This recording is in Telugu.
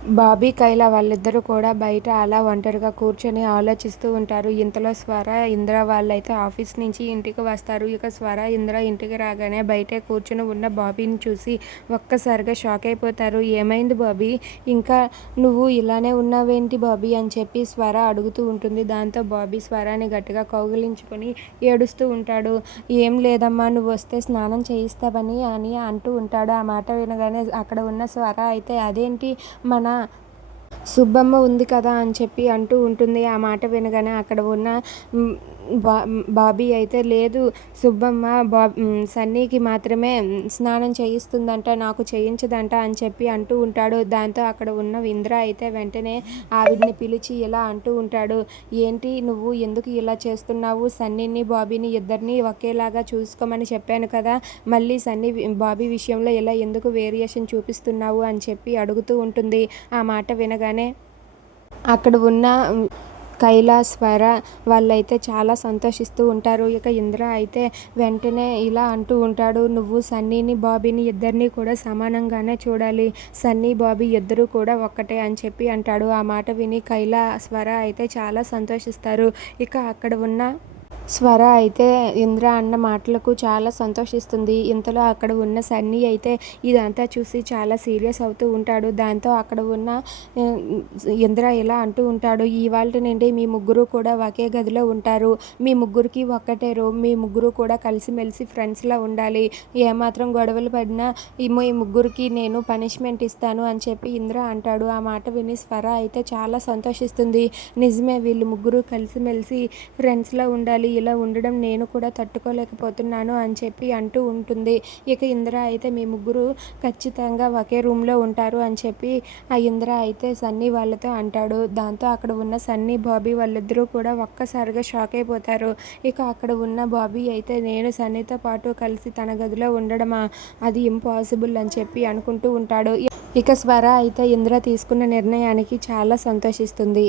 బాబీ కైలా వాళ్ళిద్దరూ కూడా బయట అలా ఒంటరిగా కూర్చొని ఆలోచిస్తూ ఉంటారు. ఇంతలో స్వర ఇంద్ర వాళ్ళైతే ఆఫీస్ నుంచి ఇంటికి వస్తారు. ఇక స్వర ఇంద్ర ఇంటికి రాగానే బయటే కూర్చుని ఉన్న బాబీని చూసి ఒక్కసారిగా షాక్ అయిపోతారు. ఏమైంది బాబీ? ఇంకా నువ్వు ఇలానే ఉన్నావేంటి బాబీ? అని చెప్పి స్వర అడుగుతూ ఉంటుంది. దాంతో బాబీ స్వరాన్ని గట్టిగా కౌగిలించుకొని ఏడుస్తూ ఉంటాడు. ఏం లేదమ్మా నువ్వు వస్తే స్నానం చేయిస్తావని అని అంటూ ఉంటాడు. ఆ మాట వినగానే అక్కడ ఉన్న స్వర అయితే అదేంటి? మన Nah, సుబ్బమ్మ ఉంది కదా అని చెప్పి అంటూ ఉంటుంది. ఆ మాట వినగానే అక్కడ ఉన్న బా బాబీ అయితే లేదు సుబ్బమ్మ బా సన్నీకి మాత్రమే స్నానం చేయిస్తుందంట నాకు చేయించదంట అని చెప్పి అంటూ ఉంటాడు. దాంతో అక్కడ ఉన్న ఇంద్ర అయితే వెంటనే ఆవిడ్ని పిలిచి ఇలా అంటూ ఉంటాడు. ఏంటి నువ్వు ఎందుకు ఇలా చేస్తున్నావు? సన్నీని బాబీని ఇద్దరిని ఒకేలాగా చూసుకోమని చెప్పాను కదా. మళ్ళీ సన్నీ బాబీ విషయంలో ఇలా ఎందుకు వేరియేషన్ చూపిస్తున్నావు? అని చెప్పి అడుగుతూ ఉంటుంది. ఆ మాట వినగానే అక్కడ ఉన్న కైలాస్వర వాళ్ళైతే చాలా సంతోషిస్తూ ఉంటారు. ఇక ఇంద్ర అయితే వెంటనే ఇలా అంటూ ఉంటాడు నువ్వు సన్నీని బాబీని ఇద్దరిని కూడా సమానంగానే చూడాలి. సన్నీ బాబీ ఇద్దరు కూడా ఒక్కటే అని చెప్పి అంటాడు. ఆ మాట విని కైలాస్వర అయితే చాలా సంతోషిస్తారు. ఇక అక్కడ ఉన్న స్వర అయితే ఇంద్ర అన్న మాటలకు చాలా సంతోషిస్తుంది. ఇంతలో అక్కడ ఉన్న సన్నీ అయితే ఇదంతా చూసి చాలా సీరియస్ అవుతూ ఉంటాడు. దాంతో అక్కడ ఉన్న ఇంద్ర ఇలా అంటూ ఉంటాడు ఇవాళ నుండి మీ ముగ్గురు కూడా ఒకే గదిలో ఉంటారు. మీ ముగ్గురికి ఒక్కటే రూమ్. మీ ముగ్గురు కూడా కలిసిమెలిసి ఫ్రెండ్స్లా ఉండాలి. ఏమాత్రం గొడవలు పడినా ఈ మీ ముగ్గురికి నేను పనిష్మెంట్ ఇస్తాను అని చెప్పి ఇంద్ర అంటాడు. ఆ మాట విని స్వర అయితే చాలా సంతోషిస్తుంది. నిజమే వీళ్ళు ముగ్గురు కలిసిమెలిసి ఫ్రెండ్స్లా ఉండాలి. ఇలా ఉండడం నేను కూడా తట్టుకోలేకపోతున్నాను అని చెప్పి అంటూ ఉంటుంది. ఇక ఇంద్ర అయితే మీ ముగ్గురు ఖచ్చితంగా ఒకే రూమ్లో ఉంటారు అని చెప్పి ఆ ఇంద్ర అయితే సన్నీ వాళ్ళతో అంటాడు. దాంతో అక్కడ ఉన్న సన్నీ బాబీ వాళ్ళిద్దరూ కూడా ఒక్కసారిగా షాక్ అయిపోతారు. ఇక అక్కడ ఉన్న బాబీ అయితే నేను సన్నీతో పాటు కలిసి తన గదిలో ఉండడమా? అది ఇంపాసిబుల్ అని చెప్పి అనుకుంటూ ఉంటాడు. ఇక స్వర అయితే ఇందిర తీసుకున్న నిర్ణయానికి చాలా సంతోషిస్తుంది.